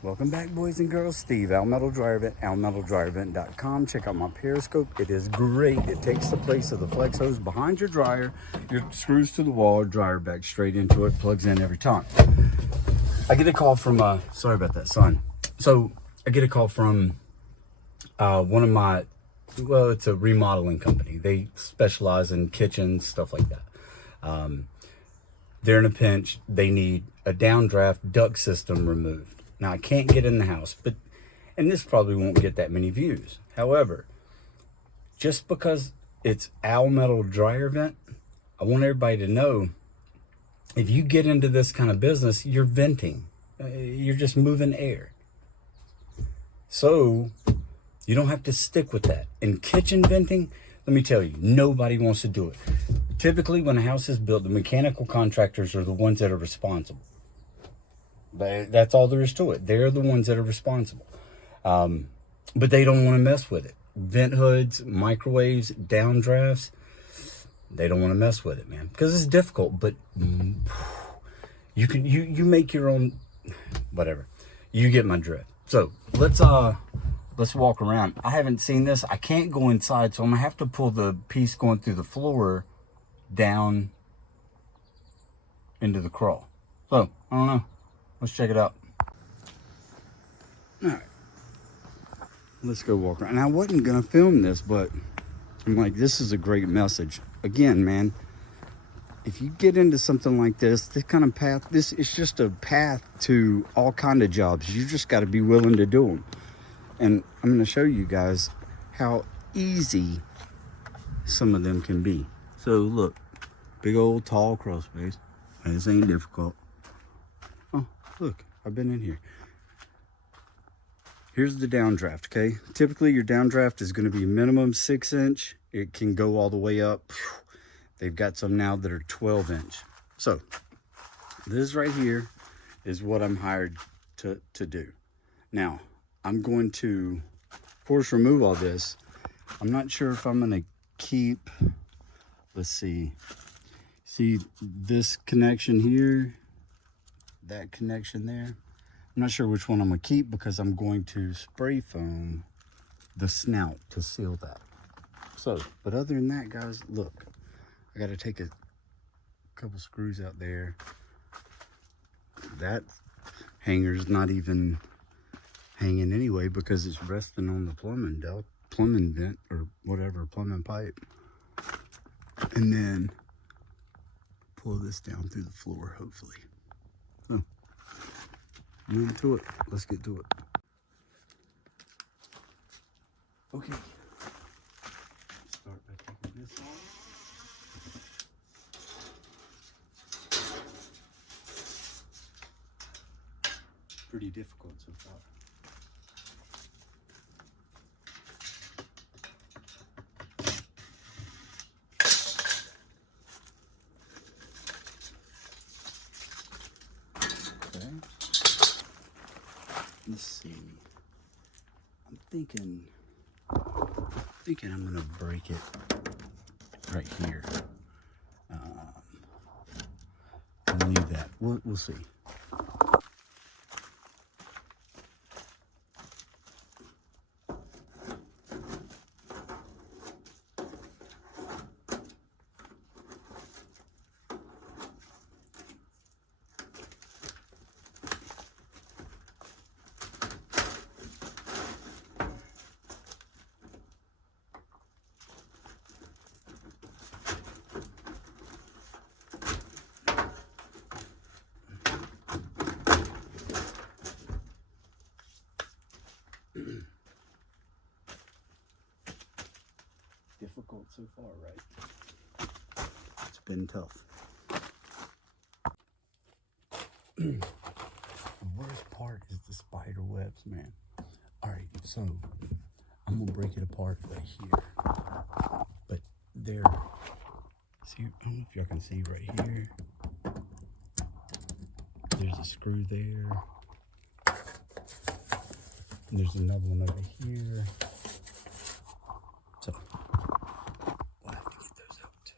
Welcome back, boys and girls. Steve, Al Metal Dryer Vent, almetaldryervent.com. Check out my periscope. It is great. It takes the place of the flex hose behind your dryer. Your screws to the wall, dryer back straight into it, plugs in every time. I get a call from, sorry about that, son. So I get a call from one of my, well, it's a remodeling company. They specialize in kitchens, stuff like that. They're in a pinch. They need a downdraft duct system removed. Now, I can't get in the house, and this probably won't get that many views. However, just because it's Al Metal Dryer Vent, I want everybody to know, if you get into this kind of business, you're venting. You're just moving air. So, you don't have to stick with that. In kitchen venting, let me tell you, nobody wants to do it. Typically, when a house is built, the mechanical contractors are the ones that are responsible. That's all there is to it. They're the ones that are responsible. But they don't want to mess with it. Vent hoods, microwaves, downdrafts, they don't want to mess with it, man. Because it's difficult, but you make your own, whatever. You get my drift. So let's walk around. I haven't seen this. I can't go inside, so I'm gonna have to pull the piece going through the floor down into the crawl. So I don't know. Let's check it out. All right, let's go walk around. And I wasn't gonna film this, but I'm like, this is a great message. Again, man, if you get into something like this kind of path, this is just a path to all kind of jobs. You just got to be willing to do them. And I'm gonna show you guys how easy some of them can be. So look, big old tall crawl space. This ain't difficult. Oh, look, I've been in here. Here's the downdraft, okay? Typically your downdraft is gonna be minimum 6-inch. It can go all the way up. They've got some now that are 12-inch. So this right here is what I'm hired to do. Now, I'm going to, of course, remove all this. I'm not sure if I'm gonna keep, let's see this connection here, that connection there. I'm not sure which one I'm gonna keep because I'm going to spray foam the snout to seal that. So, but other than that, guys, look, I gotta take a couple screws out there. That hanger's not even hanging anyway because it's resting on the plumbing vent or whatever, plumbing pipe. And then pull this down through the floor, hopefully. So, move to it. Let's get to it. Okay. Start by taking this off. Pretty difficult so far. Let's see. I'm thinking I'm gonna break it right here. And leave that. We'll see. Difficult so far, right? It's been tough. The worst part is the spider webs, man. All right, so I'm gonna break it apart right here. But there, see, I don't know if y'all can see right here. There's a screw there. And there's another one over here. So we'll have to get those out too.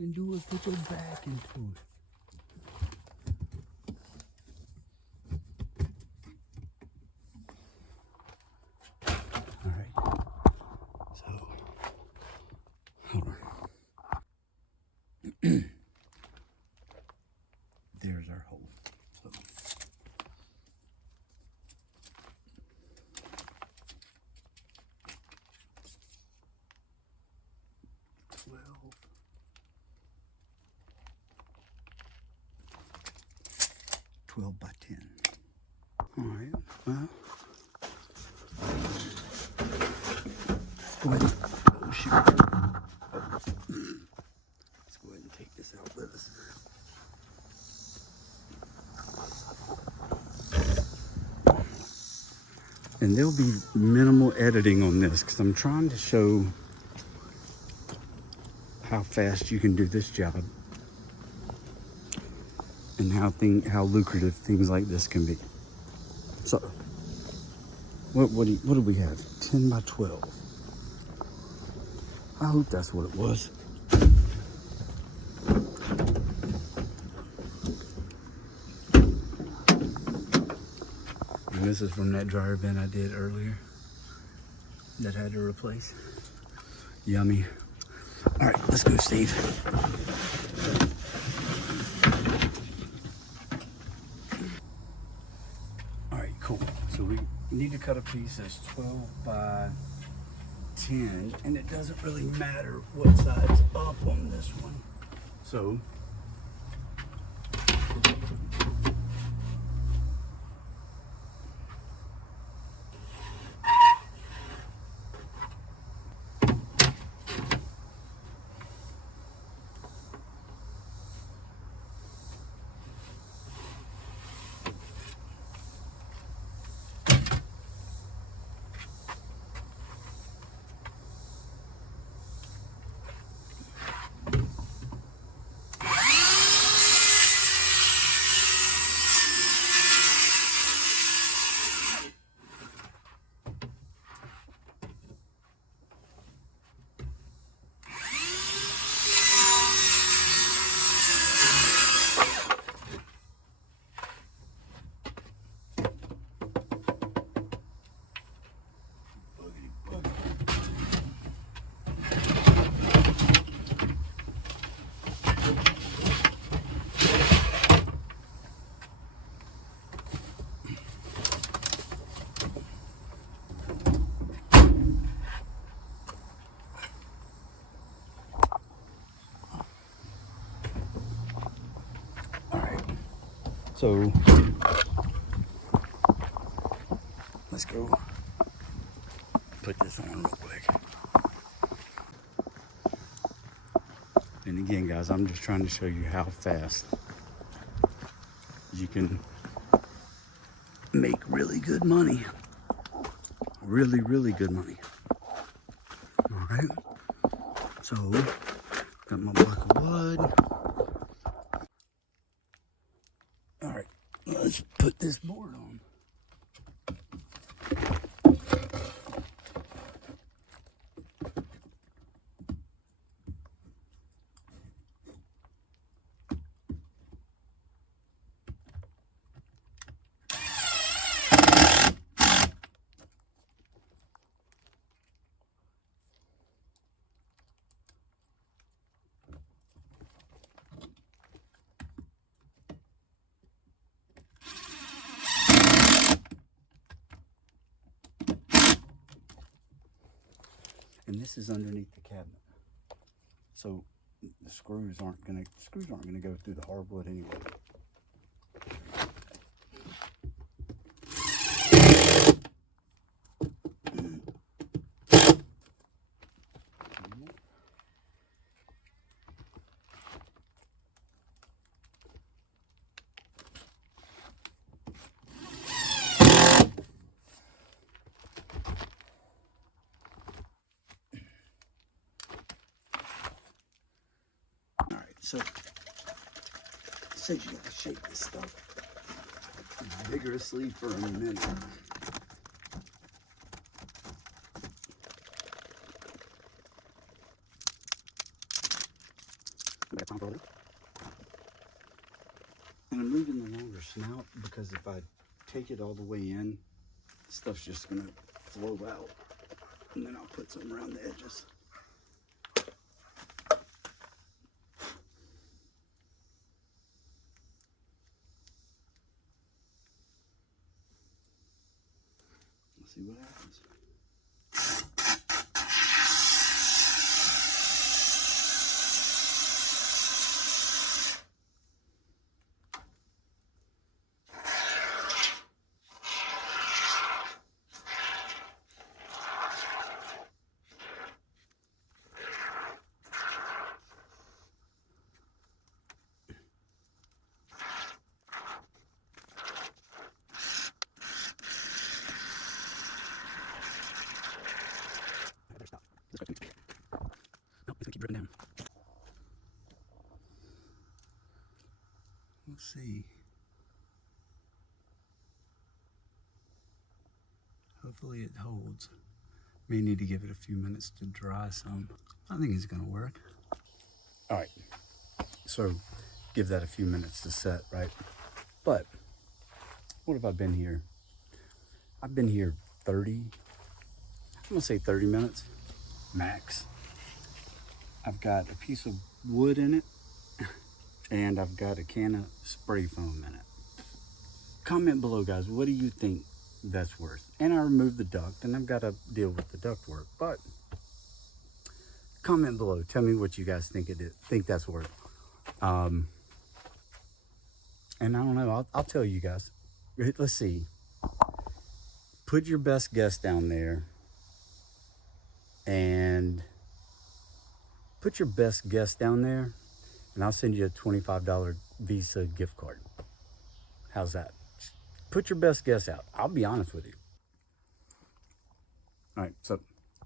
can do is put your back into it. All right. So, hold on. There's our hole. So, 12 by 10. All right, well, go ahead. Oh, shoot. Oh. Let's go ahead and take this out with us. And there'll be minimal editing on this because I'm trying to show how fast you can do this job and how lucrative things like this can be. So, what do we have? 10 by 12. I hope that's what it was. And this is from that dryer vent I did earlier that I had to replace. Yummy. All right, let's go, Steve. All right, cool. So we need to cut a piece that's 12 by 10, and it doesn't really matter what side's up on this one. So So let's go put this on real quick. And again, guys, I'm just trying to show you how fast you can make really good money. Really, really good money. All right. So got my block of wood. All right, let's put this board on. And this is underneath the cabinet, so the screws aren't gonna go through the hardwood anyway. So, it says you gotta shake this stuff vigorously for a minute. And I'm leaving the longer snout because if I take it all the way in, stuff's just gonna flow out. And then I'll put some around the edges. Let's see what happens. This way, nope, it's gonna keep dripping down. We'll see. Hopefully it holds. May need to give it a few minutes to dry some. I think it's gonna work. All right, so give that a few minutes to set, right? But what have I been here? I've been here 30, I'm gonna say 30 minutes, max. I've got a piece of wood in it, and I've got a can of spray foam in it. Comment below, guys, what do you think that's worth? And I removed the duct, and I've got to deal with the duct work, but comment below, tell me what you guys think that's worth. And I don't know, I'll tell you guys. Let's see. Put your best guess down there, and I'll send you a $25 Visa gift card. How's that? Put your best guess out. I'll be honest with you. All right, so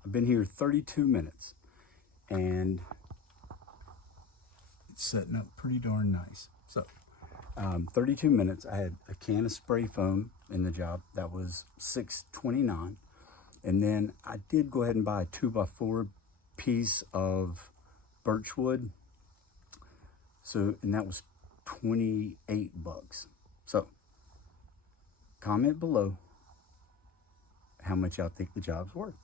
I've been here 32 minutes, and it's setting up pretty darn nice. So 32 minutes, I had a can of spray foam in the job. That was $6.29. And then I did go ahead and buy a 2x4 piece of birch wood. So, and that was 28 bucks. So comment below how much y'all think the job's worth.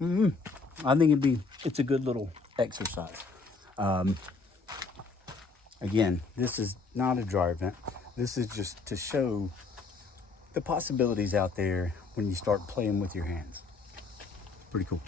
I think it's a good little exercise. Again, this is not a dryer vent. This is just to show the possibilities out there when you start playing with your hands. Pretty cool.